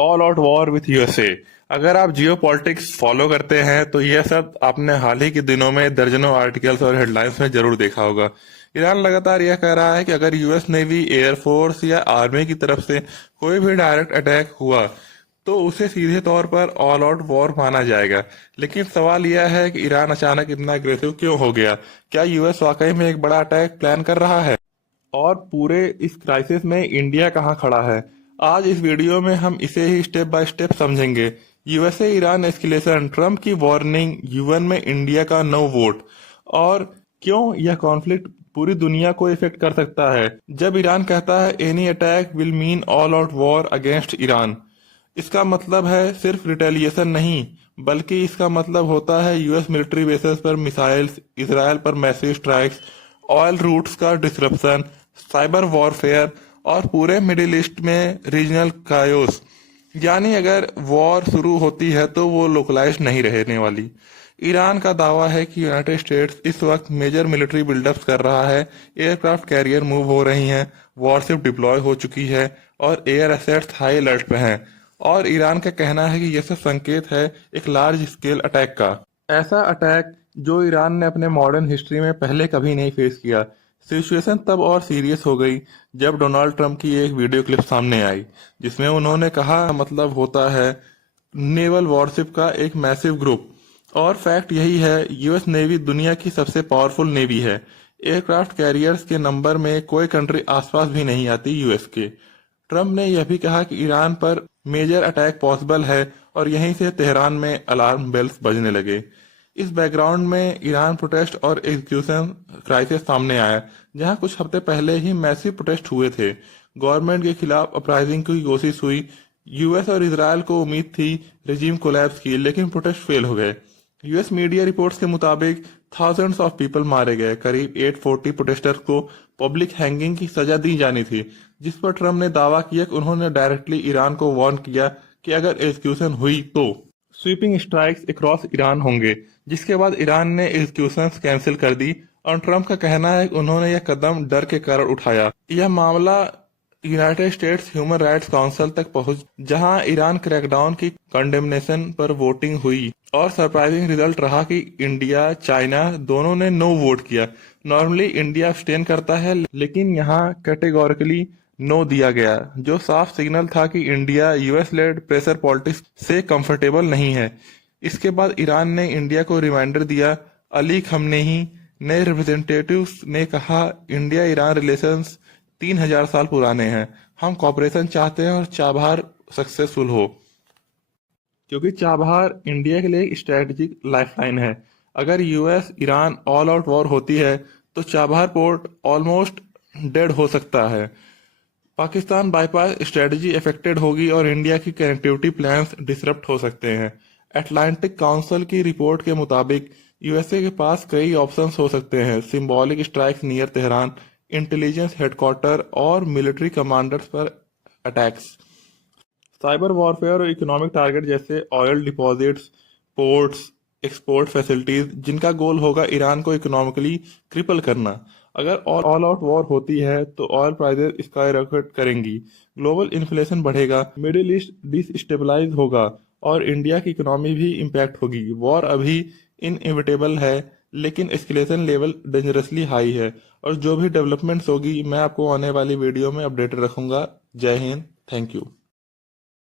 All out war with USA. अगर आप जियो politics follow करते हैं तो यह सब आपने हाल ही के दिनों में दर्जनों आर्टिकल्स और हेडलाइंस में जरूर देखा होगा। ईरान लगातार यह कह रहा है कि अगर यूएस नेवी, एयरफोर्स या आर्मी की तरफ से कोई भी डायरेक्ट अटैक हुआ तो उसे सीधे तौर पर ऑल आउट वॉर माना जाएगा। लेकिन सवाल यह है कि ईरान अचानक इतना अग्रेसिव क्यों हो गया? क्या यूएस वाकई में एक बड़ा अटैक प्लान कर रहा है? और पूरे इस क्राइसिस में इंडिया कहाँ खड़ा है? आज इस वीडियो में हम इसे ही स्टेप बाय स्टेप समझेंगे। यूएसए ईरान एस्केलेशन, ट्रम्प की वार्निंग, यूएन में इंडिया का नो वोट, और क्यों यह कॉन्फ्लिक्ट पूरी दुनिया को इफेक्ट कर सकता है। जब ईरान कहता है any attack will mean all out war against Iran, इसका मतलब है सिर्फ रिटेलिएशन नहीं, बल्कि इसका मतलब होता है यूएस मिलिट्री बेसेस पर मिसाइल्स, इसराइल पर मैसिव स्ट्राइक्स, ऑयल रूट्स का डिसरप्शन, साइबर वॉरफेयर और पूरे मिडिल ईस्ट में रीजनल कायोस। यानी अगर वॉर शुरू होती है तो वो लोकलाइज नहीं रहने वाली। ईरान का दावा है कि यूनाइटेड स्टेट्स इस वक्त मेजर मिलिट्री बिल्डअप्स कर रहा है, एयरक्राफ्ट कैरियर मूव हो रही हैं, वॉरशिप डिप्लॉय हो चुकी है और एयर एसेट्स हाई अलर्ट पे हैं। और ईरान का कहना है कि यह सब संकेत है एक लार्ज स्केल अटैक का। ऐसा अटैक जो ईरान ने अपने मॉडर्न हिस्ट्री में पहले कभी नहीं फेस किया। सिचुएशन तब और सीरियस हो गई जब डोनाल्ड ट्रंप की एक वीडियो क्लिप सामने आई जिसमें उन्होंने कहा मतलब होता है नेवल वॉरशिप का एक मैसिव ग्रुप। और फैक्ट यही है, यूएस नेवी दुनिया की सबसे पावरफुल नेवी है। एयरक्राफ्ट कैरियर्स के नंबर में कोई कंट्री आसपास भी नहीं आती यूएस के। ट्रंप ने यह भी कहा कि ईरान पर मेजर अटैक पॉसिबल है और यहीं से तेहरान में अलार्म बेल्स बजने लगे। इस बैकग्राउंड में ईरान प्रोटेस्ट और एग्जीक्यूशन क्राइसिस सामने आया, जहां कुछ हफ्ते पहले ही मैसिव प्रोटेस्ट हुए थे। गवर्नमेंट के खिलाफ अपराइजिंग की कोशिश हुई। यूएस और इसराइल को उम्मीद थी रिजीम कोलैप्स की, लेकिन प्रोटेस्ट फेल हो गए। यूएस मीडिया रिपोर्ट्स के मुताबिक थाउजेंड्स ऑफ पीपल मारे गए। करीब 840 प्रोटेस्टर्स को पब्लिक हैंगिंग की सजा दी जानी थी, जिस पर ट्रम्प ने दावा किया कि उन्होंने डायरेक्टली ईरान को वार्न किया कि अगर एग्जीक्यूशन हुई तो स्वीपिंग स्ट्राइक्स अक्रॉस ईरान होंगे। जिसके बाद ईरान ने एग्जीक्यूशंस कैंसिल कर दी और ट्रम्प का कहना है कि उन्होंने यह कदम डर के कारण उठाया। यह मामला United states human rights council तक पहुंच, जहां ईरान क्रैकडाउन की कंडेमनेशन पर वोटिंग हुई और सरप्राइजिंग रिजल्ट रहा कि इंडिया, चाइना दोनों ने नो वोट किया। नॉर्मली इंडिया अब्सटेन करता है, लेकिन यहाँ कैटेगोरिकली नो दिया गया, जो साफ सिग्नल था कि India US led pressure politics से कंफर्टेबल नहीं है। इसके बाद ईरान ने इंडिया को रिमाइंडर दिया। अली खमनेही, नए रिप्रेजेंटेटिव्स ने कहा इंडिया ईरान रिलेशंस 3000 साल पुराने हैं, हम कॉपरेशन चाहते हैं और चाबहार सक्सेसफुल हो, क्योंकि चाबहार इंडिया के लिए एक स्ट्रेटेजिक लाइफलाइन है। अगर US Iran all out war होती है तो चाबहार पोर्ट ऑलमोस्ट डेड हो सकता है। पाकिस्तान बाईपास स्ट्रेटजी अफेक्टेड होगी और इंडिया की कनेक्टिविटी प्लान्स डिसरप्ट हो सकते हैं। अटलांटिक काउंसिल की रिपोर्ट के मुताबिक यूएसए के पास कई ऑप्शंस हो सकते हैं, symbolic strikes near Tehran, intelligence headquarter और मिलिट्री कमांडर्स पर अटैक्स, साइबर वॉरफेयर और इकोनॉमिक टारगेट जैसे oil deposits, ports, export facilities, जिनका गोल होगा ईरान को इकोनॉमिकली क्रिपल करना। अगर ऑल आउट वॉर होती है तो ऑयल प्राइसेस स्काई रॉकेट करेंगी, ग्लोबल इन्फ्लेशन बढ़ेगा, मिडिल ईस्ट डिस्टेबलाइज होगा और इंडिया की इकोनॉमी भी इम्पैक्ट होगी। वॉर अभी इनएविटेबल है, लेकिन एस्केलेशन लेवल डेंजरसली हाई है। और जो भी डेवलपमेंट्स होगी मैं आपको आने वाली वीडियो में अपडेट रखूंगा। जय हिंद, थैंक यू।